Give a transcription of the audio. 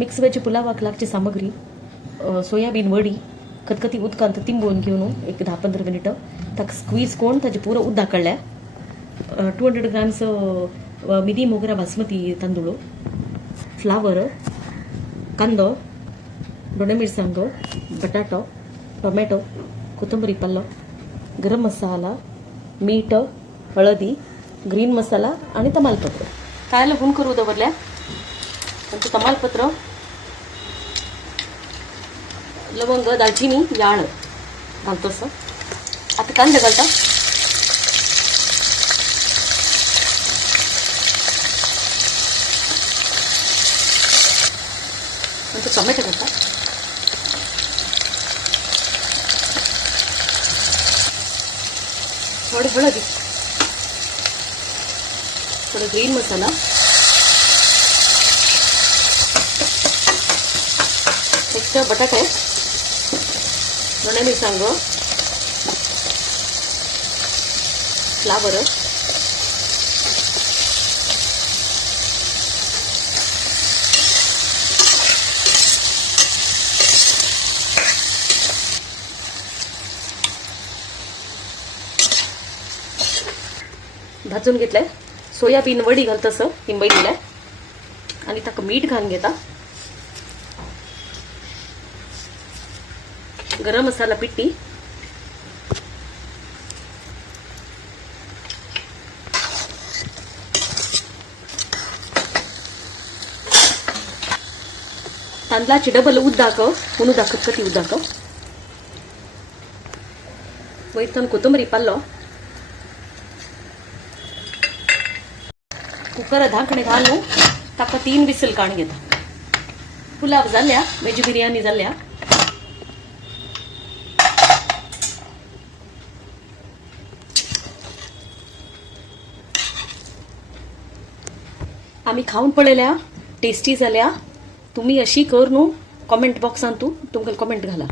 mix veg पुलावाक लागची सामग्री soybean वडी खतखती उदकांत तिंबून घेवन एक 10-15 मिनिटं ताका स्क्वीज करून ताजे पुरो उद दाखडल्या 200 ग्राम्स मिदी मोगरा बासमती तांदूळ फ्लावर कांदो दोडे मिरसांगो बटाटो टोमॅटो कोथंबरी पल्लो गरम मसाला मीठ हळदी ग्रीन मसाला आणि तमालपत्र कायला हुन करू दवरल्या आणि तमालपत्र लवंग दालचिनी याळ घालतोस आता कांदे घालता नंतर टोमॅटो घालता थोडी हळदी थोडं ग्रीन मसाला नेक्स्ट बटाटे दोडे मिरसांगो फ्लावर भाजून घेतलंय सोयाबीन वडी घालतस तिंबईलेल्या आणि ताका मीठ घालून घेता गरम मसाला पिट्टी तांदळाची डबल उद दाखव म्हणून दाखवत कती उद दाखव वैतन कोथंबरी पल्लो कुकर धाकणे घालून ताका 3 विसल काढून घेता पुलाव जाल्या वेज बिर्याणी जाल्या आम्ही खाऊन पळयल्या टेस्टी जाल्या तुम्ही अशी कर न्हू कॉमेंट बॉक्सान तुमकां कॉमेंट घाला